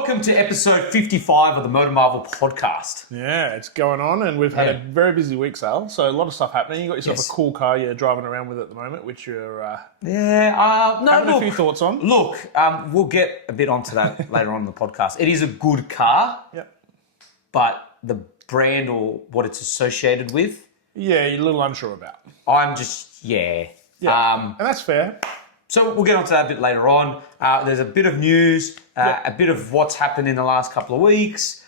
welcome to episode 55 of the MotorMarvel podcast. Yeah, it's going on, and we've had a very busy week, Sal. So a lot of stuff happening. You got yourself a cool car you're driving around with at the moment, which you're having a few thoughts on. Look, we'll get a bit onto that later on in the podcast. It is a good car, but the brand or what it's associated with, yeah, you're a little unsure about. I'm just and that's fair. So we'll get onto that a bit later on. There's a bit of news, a bit of what's happened in the last couple of weeks.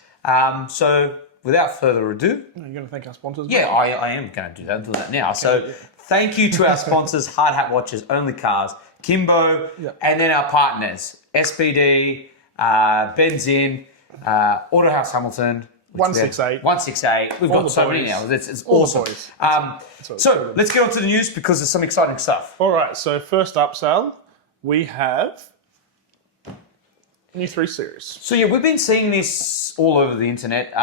So without further ado... Are you going to thank our sponsors? Yeah, I am going to do that. I'll do that now. So thank you to our sponsors, Hard Hat Watches, Only Cars, Kimbo, and then our partners, SPD, Benzin, Auto House Hamilton... 168. 168. We've got so many now. It's awesome. So let's get on to the news because there's some exciting stuff. All right. So first up, Sal, we have new 3 Series. So yeah, we've been seeing this all over the internet.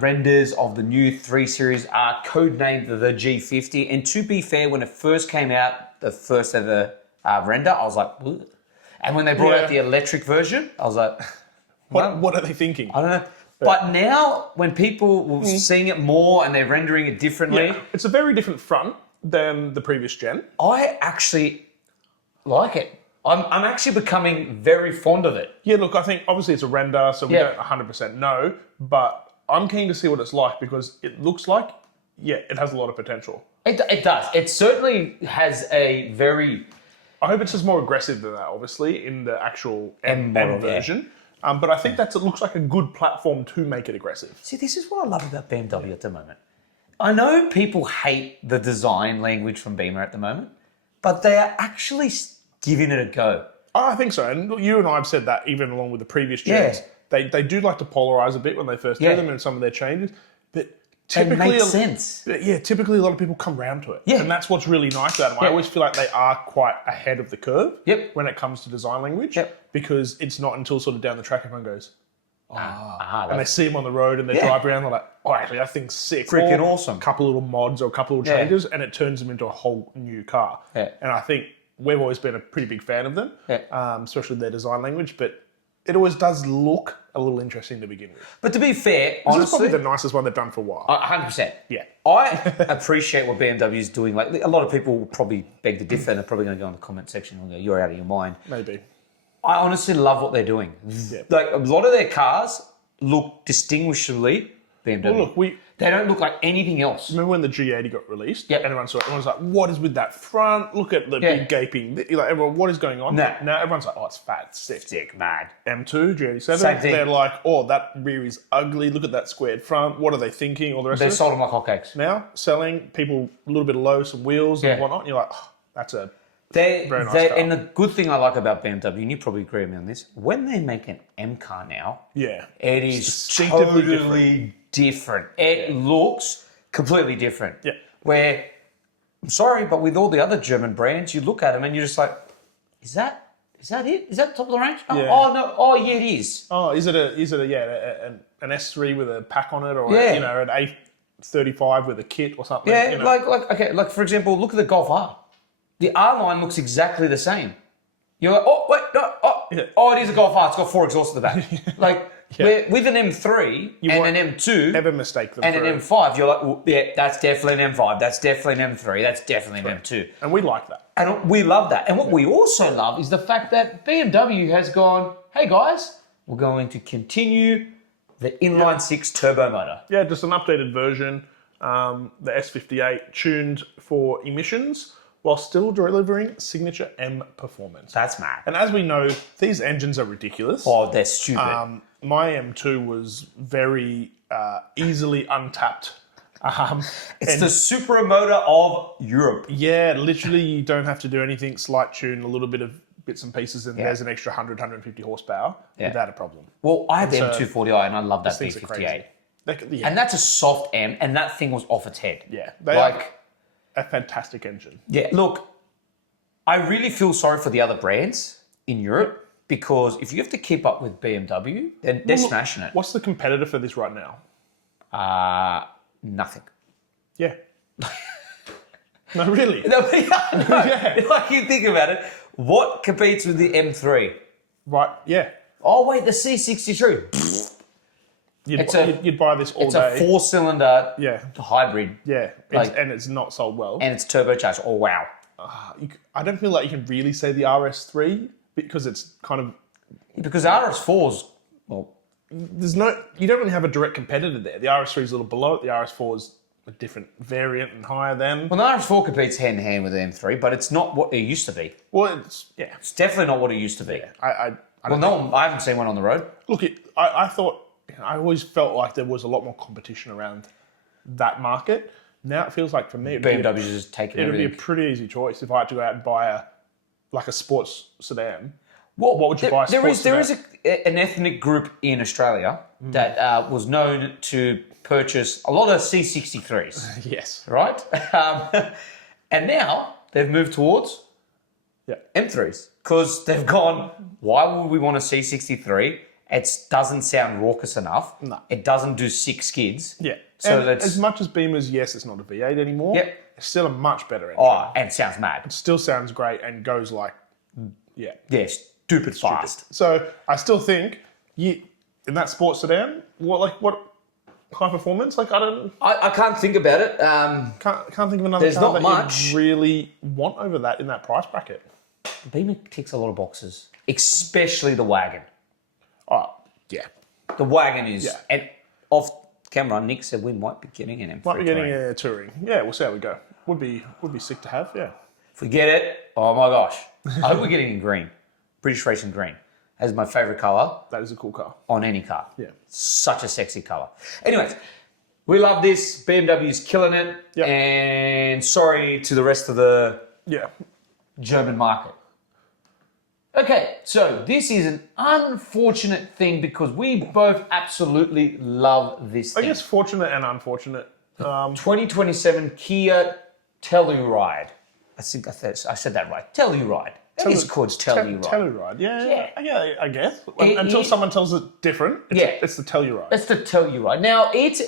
Renders of the new 3 Series are codenamed the G50. And to be fair, when it first came out, the first ever render, I was like, ugh. And when they brought out the electric version, I was like, what are they thinking? I don't know. But now, when people were seeing it more and they're rendering it differently... It's a very different front than the previous gen. I actually like it. I'm actually becoming very fond of it. Yeah, look, I think obviously it's a render, so we don't 100% know, but I'm keen to see what it's like because it looks like, it has a lot of potential. It does. It certainly has a very... I hope it's just more aggressive than that, obviously, in the actual M version. But I think it looks like a good platform to make it aggressive. See, this is what I love about BMW at the moment. I know people hate the design language from Beamer at the moment, but they are actually giving it a go. I think so. And you and I have said that even along with the previous gens. They do like to polarize a bit when they first do them in some of their changes. But typically, it makes sense. Typically a lot of people come round to it. Yeah. And that's what's really nice about them. I always feel like they are quite ahead of the curve when it comes to design language. Because it's not until sort of down the track everyone goes, and they see them on the road and they drive around, they're like, oh, actually, that thing's sick. Freaking awesome. A couple of little mods or a couple of little changes, and it turns them into a whole new car. And I think we've always been a pretty big fan of them, especially their design language, but it always does look a little interesting to begin with. But to be fair, honestly... This is probably the nicest one they've done for a while. 100%. Yeah. I appreciate what BMW is doing. Like, a lot of people will probably beg to differ, and they're probably going to go in the comment section and go, you're out of your mind. Maybe. I honestly love what they're doing. Like, a lot of their cars look distinguishably BMW. Well, look, they don't look like anything else. Remember when the G80 got released? And everyone saw it. Everyone's like, what is with that front? Look at the big gaping. Like, everyone, what is going on? Now everyone's like, oh, it's fat, it's sick. Sick, mad. M2, G87. Same thing. They're like, oh, that rear is ugly. Look at that squared front. What are they thinking? All the rest of it. They sold them like hotcakes. Now, selling, people a little bit low, some wheels and whatnot. And you're like, oh, that's a very nice car. And the good thing I like about BMW, and you probably agree with me on this, when they make an M car now, it is totally different. It looks completely different. Where, I'm sorry, but with all the other German brands, you look at them and you're just like, is that it? Is that top of the range? Oh no! Oh yeah, it is. Oh, is it an S3 with a pack on it, or an A35 with a kit or something? Yeah, like for example, look at the Golf R. The R line looks exactly the same. You're like, oh wait, no, oh it is a Golf R. It's got 4 exhausts at the back. Like with an M3 and an M2, never mistake them. And an M5, you're like, well, yeah, that's definitely an M5. That's definitely an M3. That's definitely an M2. And we like that. And we love that. And what we also love is the fact that BMW has gone, hey guys, we're going to continue the inline-6 turbo motor. Yeah, just an updated version. The S58 tuned for emissions while still delivering signature M performance. That's mad. And as we know, these engines are ridiculous. Oh, they're stupid. My M2 was very easily untapped. It's the super motor of Europe. Yeah, literally you don't have to do anything, slight tune, a little bit of bits and pieces, and there's an extra 100, 150 horsepower without a problem. Well, I have the M240i and I love that B58. And that's a soft M, and that thing was off its head. Yeah, they are a fantastic engine. Yeah, look, I really feel sorry for the other brands in Europe because if you have to keep up with BMW, then they're smashing it. What's the competitor for this right now? Nothing. Yeah. No, really? No, like you think about it, what competes with the M3? Right, yeah. Oh, wait, the C63. You'd buy this all day. It's a 4-cylinder hybrid. Yeah, and it's not sold well. And it's turbocharged. Oh, wow. I don't feel like you can really say the RS3 because it's kind of... Because RS4's, well... You don't really have a direct competitor there. The RS3 is a little below it. The RS4 is a different variant and higher than... Well, the RS4 competes hand-in-hand with the M3, but it's not what it used to be. Well, it's definitely not what it used to be. Yeah, I haven't seen one on the road. Look, I thought... I always felt like there was a lot more competition around that market. Now it feels like for me... BMW's just taking everything. It would be a pretty easy choice if I had to go out and buy a sports sedan. What would you buy? There is an ethnic group in Australia that was known to purchase a lot of C63s. Yes. Right? And now they've moved towards M3s because they've gone, why would we want a C63? It doesn't sound raucous enough. No. It doesn't do 6 skids. Yeah. So and as much as Beamer's, yes, it's not a V8 anymore. Yep. It's still a much better engine. Oh, and it sounds mad. It still sounds great and goes like, yeah, stupid fast. So I still think in that sports sedan, what high performance? I can't think about it. Can't think of another car that much you really want over that in that price bracket. Beamer ticks a lot of boxes, especially the wagon. Oh, yeah. The wagon is... Yeah. And off camera, Nick said we might be getting an M3 Might be getting a Touring. Yeah, we'll see how we go. Would be sick to have, yeah. If we get it, oh my gosh. I hope we're getting in green. British Racing Green. That is my favourite colour. That is a cool car. On any car. Yeah. Such a sexy colour. Anyways, we love this. BMW's killing it. Yep. And sorry to the rest of the German market. Okay, so this is an unfortunate thing because we both absolutely love this thing. I guess fortunate and unfortunate. 2027 Kia Telluride. I think I said that right. Telluride. It is called Telluride. Telluride, yeah, I guess. Until someone tells it different, it's the Telluride. It's the Telluride. Now, it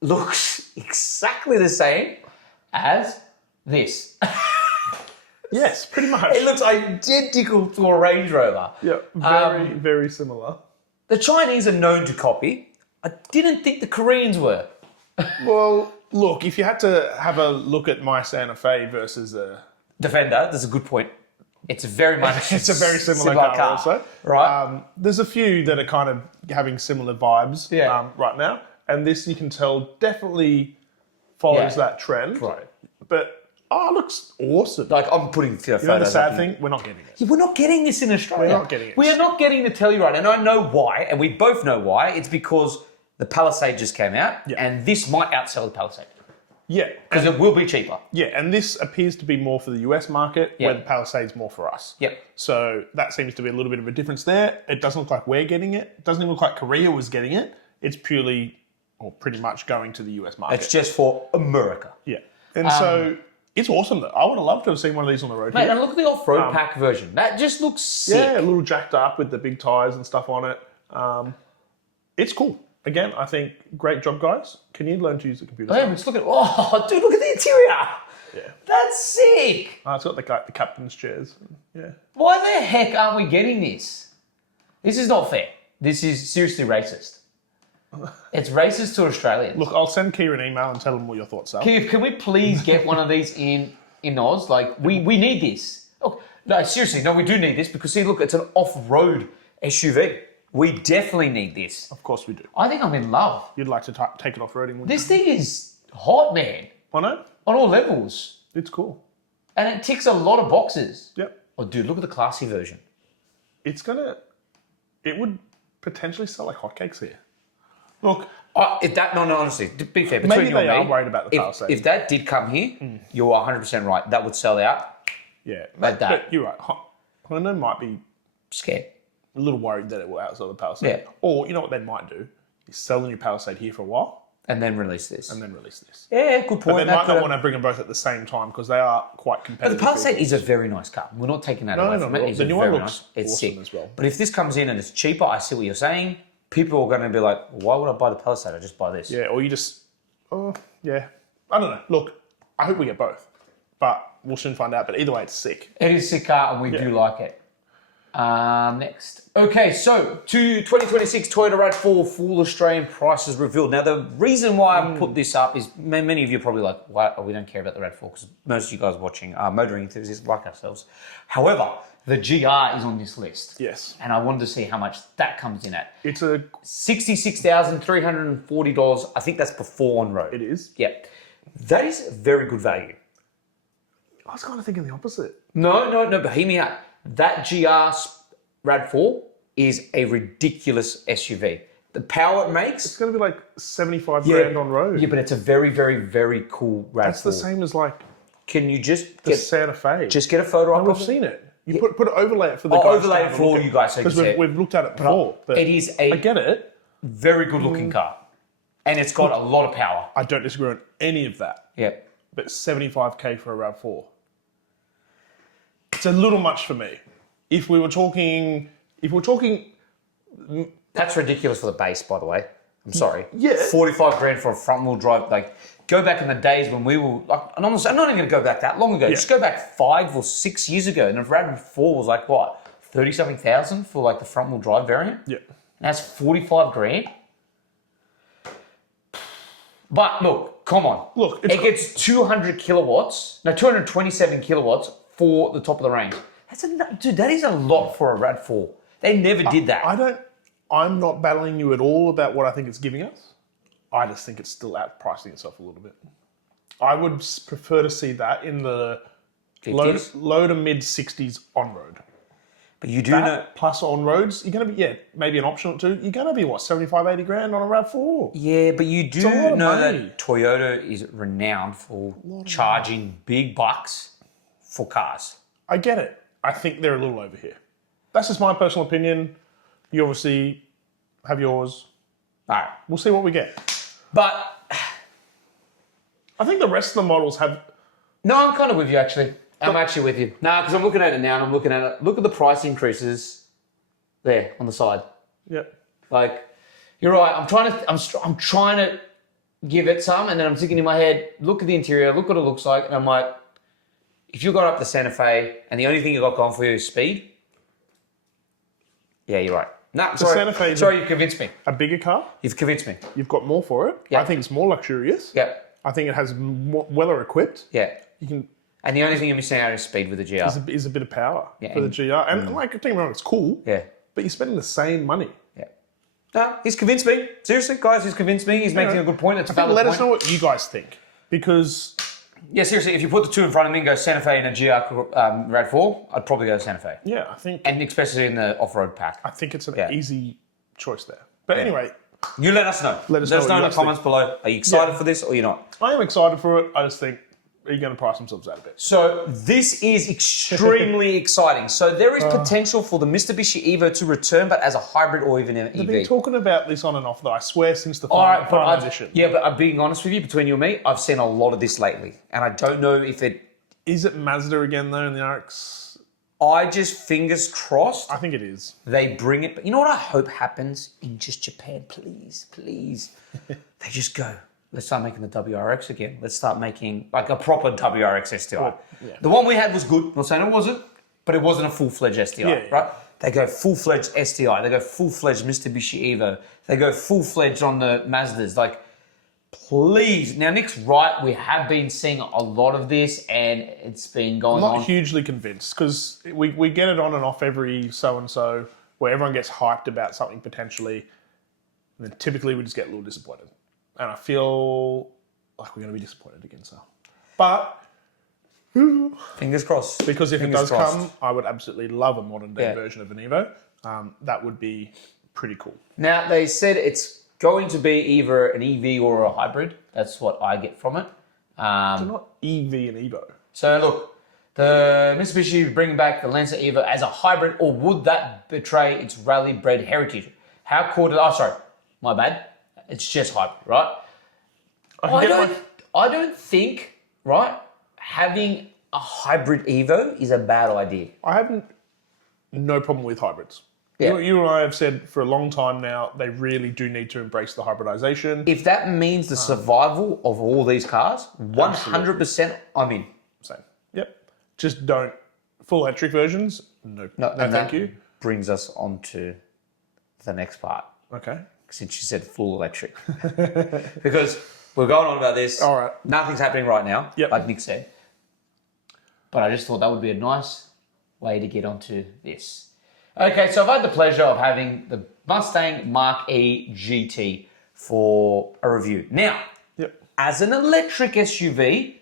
looks exactly the same as this. Yes, pretty much. It looks identical to a Range Rover. Yeah, very, very similar. The Chinese are known to copy. I didn't think the Koreans were. Well, look, if you had to have a look at my Santa Fe versus a... Defender, that's a good point. It's very much... It's a very similar car also. Right. There's a few that are kind of having similar vibes right now. And this, you can tell, definitely follows that trend. Right. But... Oh, it looks awesome. Like, I'm putting photos You know the sad thing? We're not getting it. Yeah, we're not getting this in Australia. We're not getting it. We are not getting the Telluride. And I know why, and we both know why. It's because the Palisade just came out, and this might outsell the Palisade. Yeah. Because it will be cheaper. Yeah, and this appears to be more for the US market, where the Palisade's more for us. Yep. So that seems to be a little bit of a difference there. It doesn't look like we're getting it. It doesn't even look like Korea was getting it. It's purely, or pretty much going to the US market. It's just for America. Yeah. And so... It's awesome though. I would have loved to have seen one of these on the road. Mate, and look at the off-road pack version. That just looks sick. Yeah, a little jacked up with the big tyres and stuff on it. It's cool. Again, I think great job, guys. Can you learn to use the computer? Yeah, let's look at... Oh, dude, look at the interior. Yeah. That's sick. It's got the captain's chairs. Yeah. Why the heck aren't we getting this? This is not fair. This is seriously racist. It's racist to Australians. Look, I'll send Kia an email and tell them what your thoughts are. Kia, can we please get one of these in Oz? Like, we need this. Oh, no, seriously, no, we do need this because, see, look, it's an off-road SUV. We definitely need this. Of course we do. I think I'm in love. You'd like to take it off-roading, wouldn't This thing is hot, man. I know. On all levels. It's cool. And it ticks a lot of boxes. Yep. Oh, dude, look at the classy version. It would potentially sell like hotcakes here. Look, honestly, to be fair, between maybe you and they me, are worried about the Palisade. If that did come here, you're 100% right. That would sell out. Yeah, like that. But you're right. Honda might be scared, a little worried that it will outsell the Palisade. Yeah. Or you know what they might do is sell the new Palisade here for a while and then release this. Yeah, good point. But they might not want to bring them both at the same time because they are quite competitive. But the Palisade is a very nice car. We're not taking that away from it. The new one looks It's awesome sick as well. But if this comes in and it's cheaper, I see what you're saying. People are going to be like, why would I buy the Palisade? I just buy this. Yeah, or you just, yeah. I don't know. Look, I hope we get both. But we'll soon find out. But either way, it's sick. It is a sick car and we do like it. Next. Okay, so 2026 Toyota RAV4 full Australian prices revealed. Now, the reason why I put this up is many of you are probably like, why? We don't care about the RAV4 because most of you guys watching are motoring enthusiasts like ourselves. However, the GR is on this list. Yes. And I wanted to see how much that comes in at. It's a $66,340. I think that's before on road. It is. Yeah. That is very good value. I was kind of thinking the opposite. No, but hear me out. That GR RAV4 is a ridiculous SUV. The power it makes... It's going to be like 75 grand on road. Yeah, but it's a very, very, very cool RAV4. That's the same as like... Can you just the Santa Fe. Just get a photo up of it? I've seen it. You put overlay it for the guys. Overlay it for all you guys. Because we've looked at it before. But it is a... I get it. Very good looking car. And it's got a lot of power. I don't disagree on any of that. Yeah. But 75k for a RAV4. It's a little much for me. If we're talking, that's ridiculous for the base, by the way. I'm sorry. Yeah. 45 grand for a front wheel drive. Like, go back in the days when we were, like, and I'm not even going to go back that long ago. Yeah. Just go back 5 or 6 years ago, and a RAV4 was like what, 30-something thousand for like the front wheel drive variant. Yeah. And that's 45 grand. But look, come on. Look, it gets 227 kilowatts for the top of the range. Dude, that is a lot for a RAV4. They never did that. I'm not battling you at all about what I think it's giving us. I just think it's still outpricing itself a little bit. I would prefer to see that in the low to mid 60s on road. But you do know... Plus on roads, you're going to be, maybe an option or two. You're going to be, 75, 80 grand on a RAV4. Yeah, but you do know that Toyota is renowned for charging big bucks for cars. I get it. I think they're a little over here. That's just my personal opinion. You obviously have yours. All right. We'll see what we get. But I think the rest of the models have... No, I'm kind of with you, actually. I'm actually with you. No, because I'm looking at it now and I'm looking at it. Look at the price increases there on the side. Yep. Like, you're right. I'm trying to give it some, and then I'm thinking in my head, look at the interior, look what it looks like, and I'm like, if you got up the Santa Fe and the only thing you got going for you is speed, yeah, you're right. No, sorry, you've convinced me. A bigger car? You've convinced me. You've got more for it. Yep. I think it's more luxurious. Yeah. I think it has weller equipped. Yeah. You can. And the only thing you're missing out is speed with the GR. Is a bit of power for the GR. And like, don't get me wrong, it's cool. Yeah. But you're spending the same money. Yeah. No, he's convinced me. Seriously, guys, he's convinced me. He's making a good point. It's a valid point. Let us know what you guys think. Because... Yeah, seriously, if you put the two in front of me and go Santa Fe and a GR RAV4, I'd probably go Santa Fe. Yeah, I think... And especially in the off-road pack. I think it's an easy choice there. But anyway... You let us know. Let us know in the comments below. Are you excited for this or you're not? I am excited for it. I just think, are you going to price themselves out a bit? So this is extremely exciting. So there is potential for the Mitsubishi Evo to return, but as a hybrid or even an EV. They've been talking about this on and off, though, I swear, since the final edition. Yeah, but I'm being honest with you, between you and me, I've seen a lot of this lately. And I don't know if it... Is it Mazda again, though, in the RX? I just, fingers crossed. I think it is. They bring it... But you know what I hope happens in just Japan? Please, please. They just go... Let's start making the WRX again. Let's start making like a proper WRX STI. Well, yeah. The one we had was good. I'm not saying it wasn't, but it wasn't a full-fledged STI, right? They go full-fledged STI. They go full-fledged Mitsubishi Evo. They go full-fledged on the Mazdas. Like, please. Now, Nick's right. We have been seeing a lot of this, and it's been going on. I'm not hugely convinced because we get it on and off every so-and-so where everyone gets hyped about something potentially, and then typically we just get a little disappointed. And I feel like we're going to be disappointed again, so. But... Fingers crossed. Because if it does come, I would absolutely love a modern-day version of an Evo. That would be pretty cool. Now, they said it's going to be either an EV or a hybrid. That's what I get from it. So not EV and Evo. So, look, the Mitsubishi is bringing back the Lancer Evo as a hybrid, or would that betray its rally-bred heritage? How cool did... Oh, sorry. My bad. It's just hybrid, right? I don't think, right, having a hybrid Evo is a bad idea. I have no problem with hybrids. Yeah. You and I have said for a long time now, they really do need to embrace the hybridization. If that means the survival of all these cars, 100% I'm in. Same. Yep. Just don't. Full electric versions, no thank you. brings us on to the next part. Okay. Since you said full electric. Because we're going on about this. All right. Nothing's happening right now, Yep. like Nick said. But I just thought that would be a nice way to get onto this. Okay, so I've had the pleasure of having the Mustang Mach-E GT for a review. Now, as an electric SUV,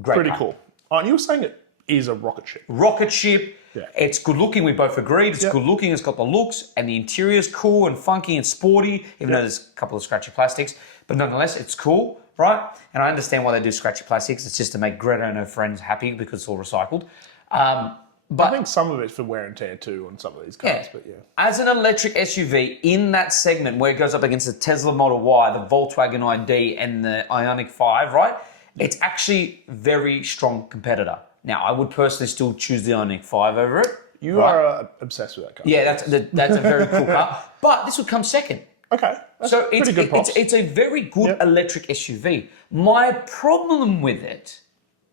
great Pretty car. cool. Oh, and you were saying it is a rocket ship. Rocket ship. Yeah. It's good looking. We both agreed. It's good looking. It's got the looks, and the interior's cool and funky and sporty, even though there's a couple of scratchy plastics. But nonetheless, it's cool, right? And I understand why they do scratchy plastics. It's just to make Greta and her friends happy because it's all recycled. But I think some of it's for wear and tear too on some of these cars. But as an electric SUV in that segment where it goes up against the Tesla Model Y, the Volkswagen ID, and the Ioniq 5, right? It's actually a very strong competitor. Now, I would personally still choose the Ioniq 5 over it. You are obsessed with that car. Yeah, that's a very cool car. But this would come second. Okay. So it's a very good electric SUV. My problem with it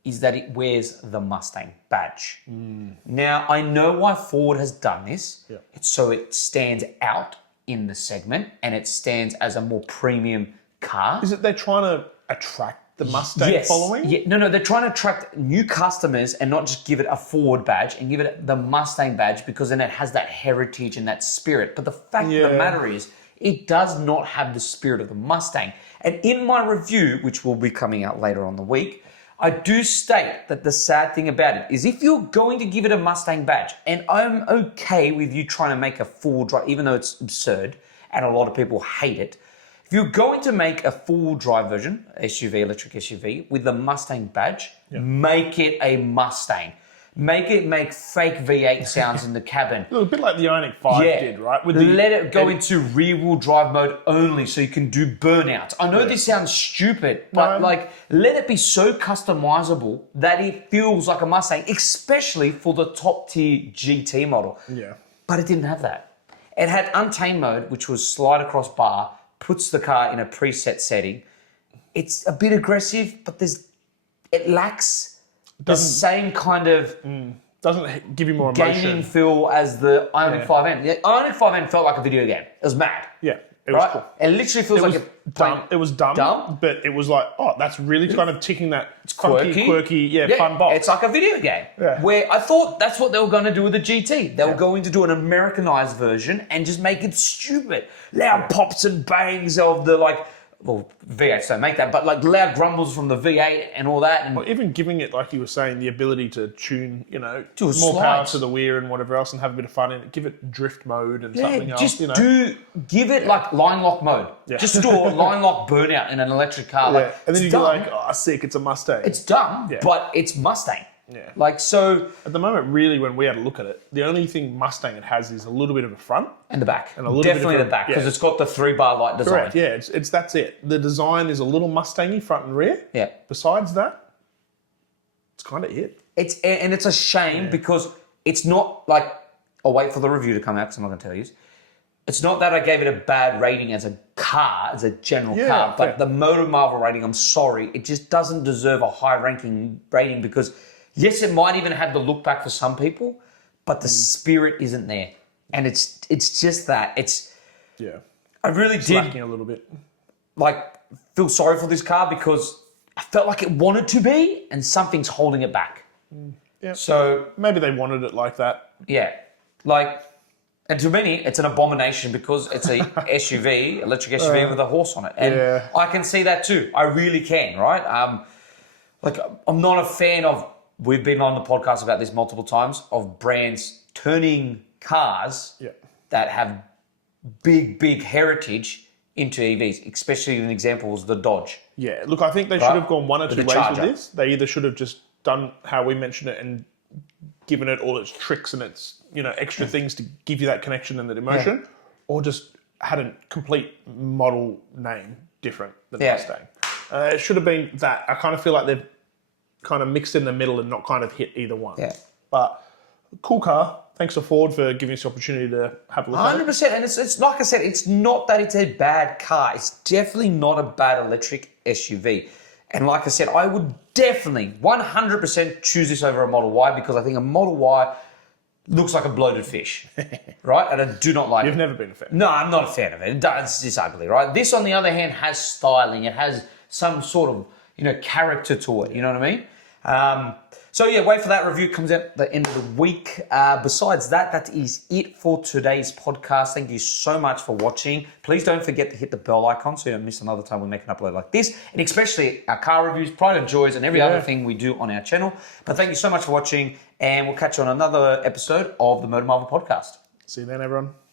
is that it wears the Mustang badge. Now, I know why Ford has done this. Yeah. It's so it stands out in the segment and it stands as a more premium car. Is it they're trying to attract the Mustang following? Yeah, no, they're trying to attract new customers and not just give it a Ford badge and give it the Mustang badge because then it has that heritage and that spirit. But the fact of the matter is, it does not have the spirit of the Mustang. And in my review, which will be coming out later on the week, I do state that the sad thing about it is if you're going to give it a Mustang badge, and I'm okay with you trying to make a four-wheel drive, even though it's absurd and a lot of people hate it, if you're going to make a four-wheel drive version, SUV, electric SUV, with the Mustang badge, make it a Mustang. Make it make fake V8 sounds in the cabin. A bit like the Ioniq 5 did, right? Let it go into rear-wheel drive mode only so you can do burnouts. I know this sounds stupid, but let it be so customizable that it feels like a Mustang, especially for the top-tier GT model. Yeah. But it didn't have that. It had Untamed mode, which was slide across bar, puts the car in a preset setting. It's a bit aggressive, but it lacks the same kind of doesn't give you more emotion. Gaming feel as the Ioniq 5N. The Ioniq 5N felt like a video game. It was mad. Yeah, it was cool. It literally feels like a dumb. It was dumb, but it was like, oh, that's really kind of ticking that funky, quirky, fun box. It's like a video game. Yeah. Where I thought that's what they were going to do with the GT. They were going to do an Americanized version and just make it stupid. Loud pops and bangs of the well, V8s don't make that, but like loud grumbles from the V8 and all that. And even giving it, like you were saying, the ability to tune, more power to the rear and whatever else and have a bit of fun in it. Give it drift mode and something else. Just give it like line lock mode. Yeah. Just do a line lock burnout in an electric car. Yeah. And then you're like, oh, sick, it's a Mustang. It's dumb, but it's Mustang. Yeah. So at the moment, really, when we had a look at it, the only thing Mustang it has is a little bit of a front and the back, and a little definitely bit of the back because it's got the 3-bar light design. Correct. Yeah, that's it. The design is a little Mustangy front and rear. Yeah. Besides that, it's kind of it. It's a shame because it's not like I'll wait for the review to come out because I'm not going to tell you. It's not that I gave it a bad rating as a car, as a general car, but the MotorMarvel rating, I'm sorry, it just doesn't deserve a high ranking rating because. Yes, it might even have the look back for some people, but the spirit isn't there. And it's just that. I really did lacking a little bit. Feel sorry for this car because I felt like it wanted to be and something's holding it back. Yeah. So maybe they wanted it like that. Yeah. And to many, it's an abomination because it's a SUV, electric SUV with a horse on it. And I can see that too. I really can, right? I'm not a fan of. We've been on the podcast about this multiple times of brands turning cars that have big heritage into EVs, especially an example was the Dodge. Yeah, look, I think they should have gone one or two ways with this. They either should have just done how we mentioned it and given it all its tricks and its extra things to give you that connection and that emotion, or just had a complete model name different than Mustang. It should have been that. I kind of feel like they've kind of mixed in the middle and not kind of hit either one. Yeah. But cool car. Thanks to Ford for giving us the opportunity to have a look at it. 100%. And it's like I said, it's not that it's a bad car. It's definitely not a bad electric SUV. And like I said, I would definitely 100% choose this over a Model Y because I think a Model Y looks like a bloated fish, right? And I do not like it. You've never been a fan. No, I'm not a fan of it. It's just ugly, right? This, on the other hand, has styling. It has some sort of, character to it. You know what I mean? So yeah, wait for that review. It comes out at the end of the week. Besides that, that is it for today's podcast. Thank you so much for watching. Please don't forget to hit the bell icon so you don't miss another time we make an upload like this. And especially our car reviews, pride and joys, and every other thing we do on our channel. But thank you so much for watching, and we'll catch you on another episode of the MotorMarvel podcast. See you then, everyone.